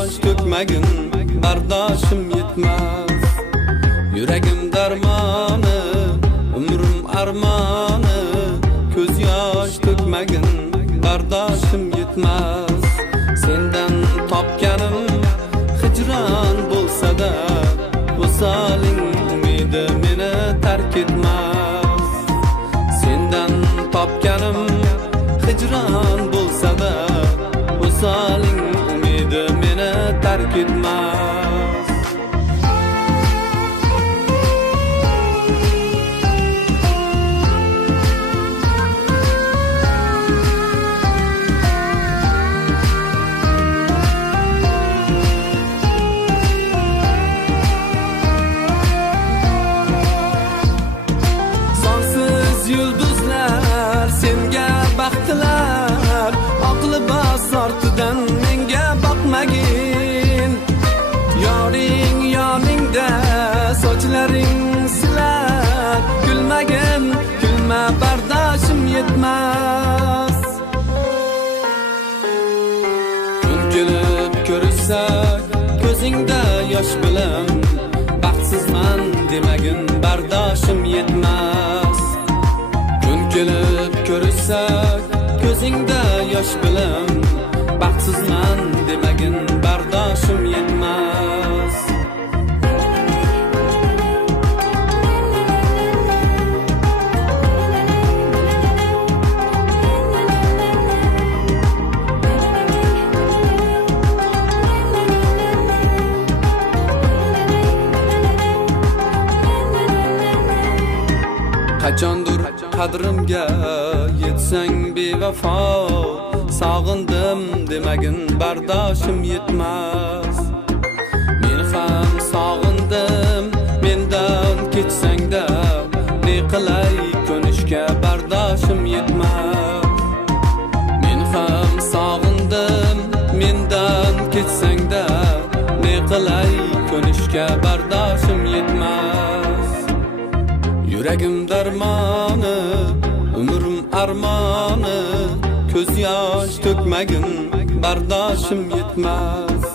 yosh to'kmagin, bardoshim yetmas. Yuragim darmoni, umrim armoni, ko'z yosh to'kmagin, bardoshim yetmas. Sendan topganim hijron bo'lsa-da, visoling umidi meni tark etmas. Sendan topganim hijron bo'lsa-da, visoling umidi meni tark etmas. Yulduzlar senga baxtlar, aqli bas ortidan menga boqmagin. Yoring yoningda sochlaring silar, kulmagin, kulma, bardoshim yetmas. Kun kelib ko'rsak ko'zingda yosh bilan, baxtsizman demagin, bardoshim yetmas. Kelib ko'rsak ko'zingda yosh bilan, baxtsizman demagin, bardoshim yetmas. Qachondir qadrimga yetsang bevafo, sog'indim demagin, bardoshim yetmas. Men ham sog'indim, mendan ketsangda, ne qilay ko'nishga, bardoshim yetmas. Men ham sog'indim, mendan ketsangda, ne qilay ko'nishga, bardoshim yetmas. Yuragim darmoni, umrim armoni, ko'z yosh to'kmagin, bardoshim yetmas.